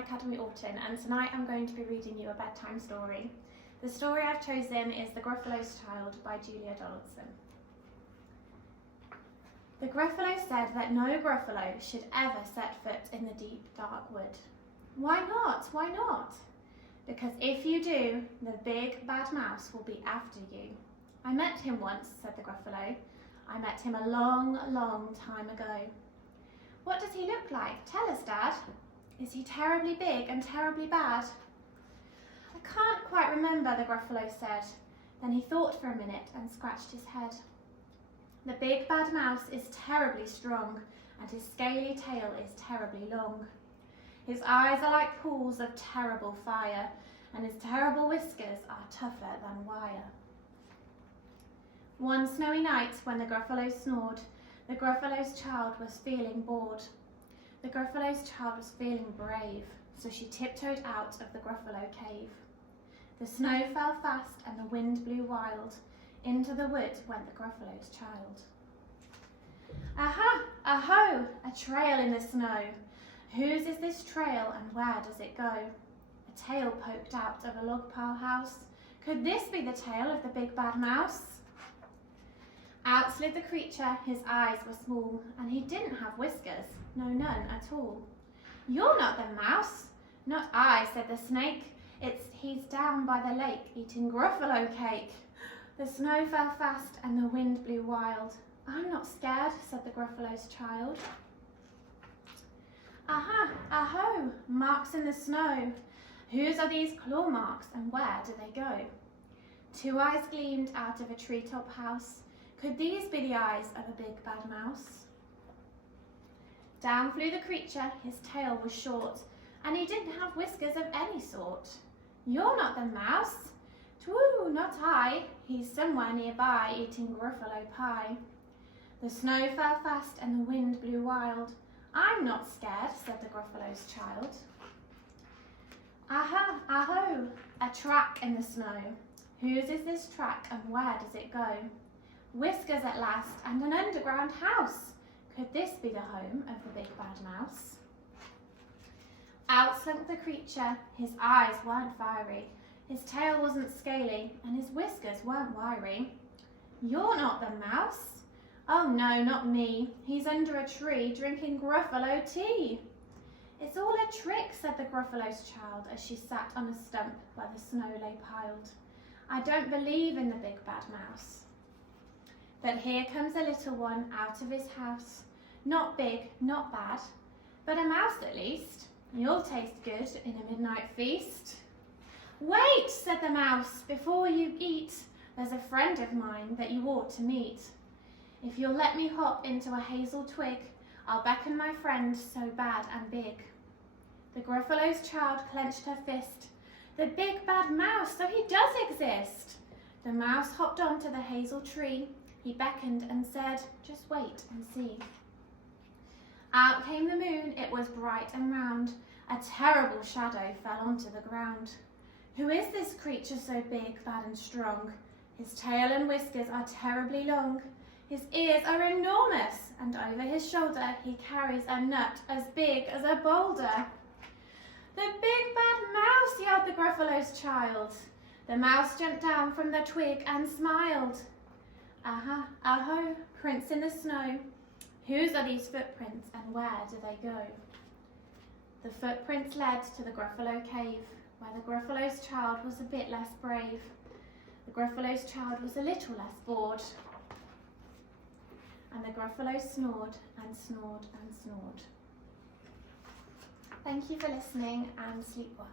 Academy Autumn, and tonight I'm going to be reading you a bedtime story. The story I've chosen is The Gruffalos Child by Julia Donaldson. The Gruffalo said that no Gruffalo should ever set foot in the deep, dark wood. Why not? Why not? Because if you do, the big bad mouse will be after you. I met him once, said the Gruffalo. I met him a long, long time ago. What does he look like? Tell us, Dad. Is he terribly big and terribly bad? I can't quite remember, the Gruffalo said. Then he thought for a minute and scratched his head. The big bad mouse is terribly strong, and his scaly tail is terribly long. His eyes are like pools of terrible fire, and his terrible whiskers are tougher than wire. One snowy night, when the Gruffalo snored, the Gruffalo's child was feeling bored. The Gruffalo's child was feeling brave, so she tiptoed out of the Gruffalo cave. The snow fell fast and the wind blew wild. Into the wood went the Gruffalo's child. Aha! Aho! A trail in the snow. Whose is this trail and where does it go? A tail poked out of a log pile house. Could this be the tail of the big bad mouse? Out slid the creature, his eyes were small, and he didn't have whiskers, no, none at all. You're not the mouse. Not I, said the snake. He's down by the lake eating Gruffalo cake. The snow fell fast and the wind blew wild. I'm not scared, said the Gruffalo's child. Aha, aho, marks in the snow. Whose are these claw marks and where do they go? Two eyes gleamed out of a treetop house. Could these be the eyes of a big bad mouse? Down flew the creature, his tail was short, and he didn't have whiskers of any sort. You're not the mouse. Twoo, not I. He's somewhere nearby eating Gruffalo pie. The snow fell fast and the wind blew wild. I'm not scared, said the Gruffalo's child. Aha, aho, a track in the snow. Whose is this track and where does it go? Whiskers at last and an underground house. Could this be the home of the big bad mouse? Out slunk the creature, his eyes weren't fiery, his tail wasn't scaly, and his whiskers weren't wiry. You're not the mouse. Oh no, not me. He's under a tree drinking Gruffalo tea. It's all a trick, said the Gruffalo's child as she sat on a stump where the snow lay piled. I don't believe in the big bad mouse. But here comes a little one out of his house. Not big, not bad, but a mouse at least. You'll taste good in a midnight feast. Wait, said the mouse, before you eat, there's a friend of mine that you ought to meet. If you'll let me hop into a hazel twig, I'll beckon my friend so bad and big. The Gruffalo's child clenched her fist. The big bad mouse, so he does exist. The mouse hopped onto the hazel tree. He beckoned and said, just wait and see. Out came the moon, it was bright and round. A terrible shadow fell onto the ground. Who is this creature so big, bad and strong? His tail and whiskers are terribly long. His ears are enormous, and over his shoulder he carries a nut as big as a boulder. The big bad mouse, yelled the Gruffalo's child. The mouse jumped down from the twig and smiled. Aha, aho, prints in the snow. Whose are these footprints and where do they go? The footprints led to the Gruffalo cave, where the Gruffalo's child was a bit less brave. The Gruffalo's child was a little less bored. And the Gruffalo snored and snored and snored. Thank you for listening and sleep well.